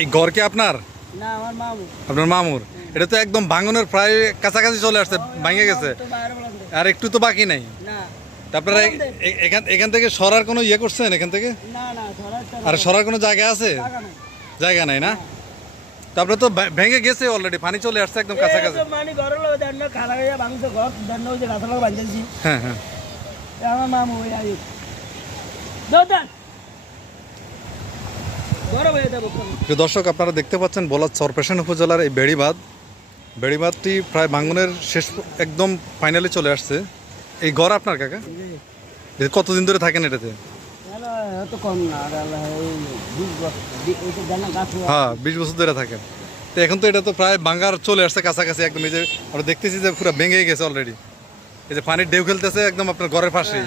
এই ঘর কি আপনার? না, আমার মামু। আপনার মামুর? এটা তো একদম ভাঙনের প্রায় কাছাকাছি চলে আসছে, ভেঙে গেছে, আর একটু তো বাকি নাই। না, তারপরে এখান থেকে সরার কোনো ইয়ে করছেন এখান থেকে? না, না, আর সরার কোনো জায়গা আছে? জায়গা নাই না? তারপরে তো ভেঙে গেছে অলরেডি, পানি চলে আসছে একদম কাছাকাছি। মানে ঘরের লোক দেন না, খালা গাইয়া ভাঙছে ঘর, দেন না, ওই যে গাছের লোক বাঁধতেছি। হ্যাঁ হ্যাঁ, আমার মামু ওই আয়ুব। দৌদান। বড় হয়ে যাবো। দর্শক, আপনারা দেখতে পাচ্ছেন ভোলা চরপেশন উপজেলার এই বেড়িবাঁধটি প্রায় ভাঙনের শেষ, একদম ফাইনালি চলে আসছে। এই ঘর আপনার কাকা? কতদিন ধরে থাকেন এটাতে? হ্যাঁ, 20 বছর ধরে থাকেন। তো এখন তো এটা তো প্রায় ভাঙার চলে আসছে কাছাকাছি একদম। এই যে আমরা দেখতেছি যে পুরো ভেঙে গেছে অলরেডি। এই যে পানির ঢেউ খেলতেছে একদম আপনার ঘরের পাশেই।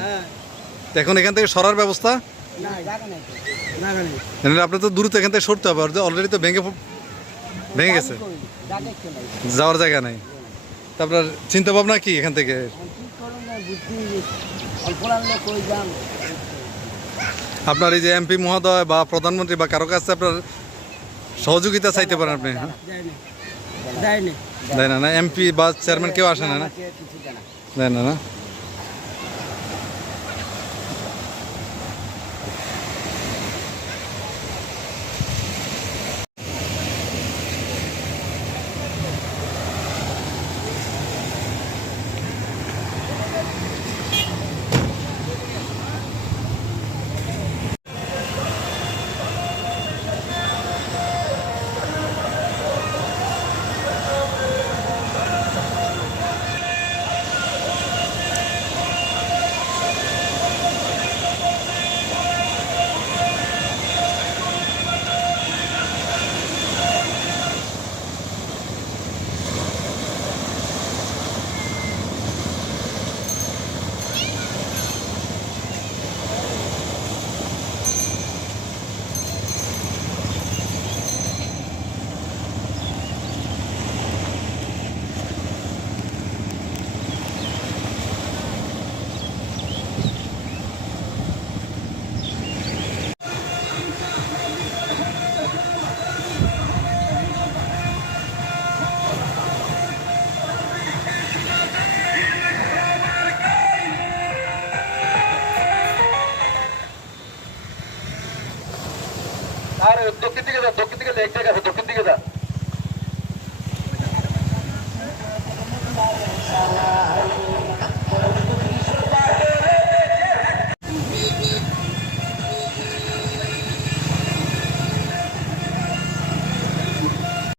তো এখন এখান থেকে সরার ব্যবস্থা আপনার তো দ্রুত এখান থেকে সরতে হবে, অলরেডি তো ভেঙে গেছে, যাওয়ার জায়গা নাই। তারপর চিন্তা ভাবনা কি এখান থেকে? আপনার এই যে এমপি মহোদয় বা প্রধানমন্ত্রী বা কারো কাছে আপনার সহযোগিতা চাইতে পারেন আপনি? দেয় না? এমপি বা চেয়ারম্যান কেউ আসে না? দেয় না? আর দক্ষিণ দিকে এক জায়গা আছে, দক্ষিণ দিকে যা।